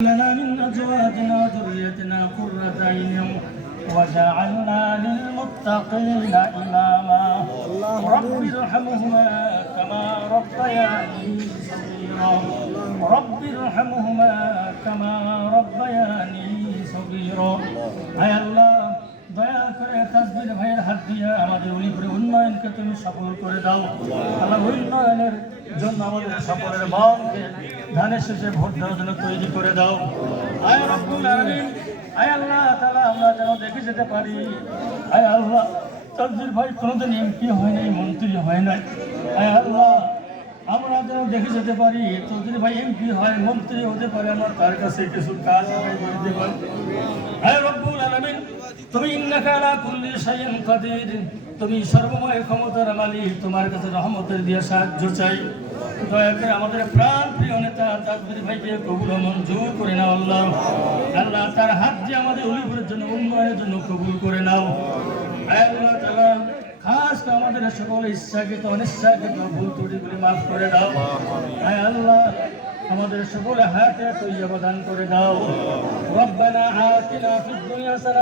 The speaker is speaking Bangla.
لنا من أزواجنا وذريتنا قرة أعين وجعلنا للمتقين إماما رب ارحمهما كما ربياني صغيرا رب ارحمهما كما ربياني صغيرا আয় আল্লাহ দয়া করে তাসবির ভাইয়ের হাত দিয়ে আমাদের উলিপুরে উন্নয়নকে তুমি সফল করে দাও আল্লাহ উন্নয়নের জন্য আমাদের সকলের মনকে ধানের শেষে ভোট দেওয়ার জন্য তৈরি করে দাও আয় রব্বুল আলামিন আয় আল্লাহ তাআলা আমরা যেন দেখে যেতে পারি আয় আল্লাহ তাসবির ভাই কোনোদিন এমপি হয় নাই মন্ত্রী হয় নাই আয় আল্লাহ আমরা যেন দেখে যেতে পারি তাসবির ভাই এমপি হয় মন্ত্রী হতে পারে আমরা তার কাছে কিছু কাজ করে দিতে পারি আয় রব্বুল আলামিন তুমি ইন্নাকা আলা কুল্লি শাইইন কাদির তুমি সর্বময় ক্ষমতার মালিক তোমার কাছে রহমতের দিয়ে সাহায্য চাই দয়া করে আমাদের প্রাণ প্রিয় নেতা তাসবির ভাইকে কবুল ও মঞ্জুর করে নাও আল্লাহ আল্লাহ তার হাত দিয়ে আমাদের উলিপুরের জন্য উন্নয়নের জন্য কবুল করে নাও আল্লাহ তাআলা খাস করে আমাদের সকল ইচ্ছাকৃত অনিচ্ছাকৃত ভুল ত্রুটিগুলি মাফ করে দাও আয় আল্লাহ আমাদের সকল হাতে তৈয়বা দান করে দাও রব্বানা আতিনা ফিদ দুনিয়া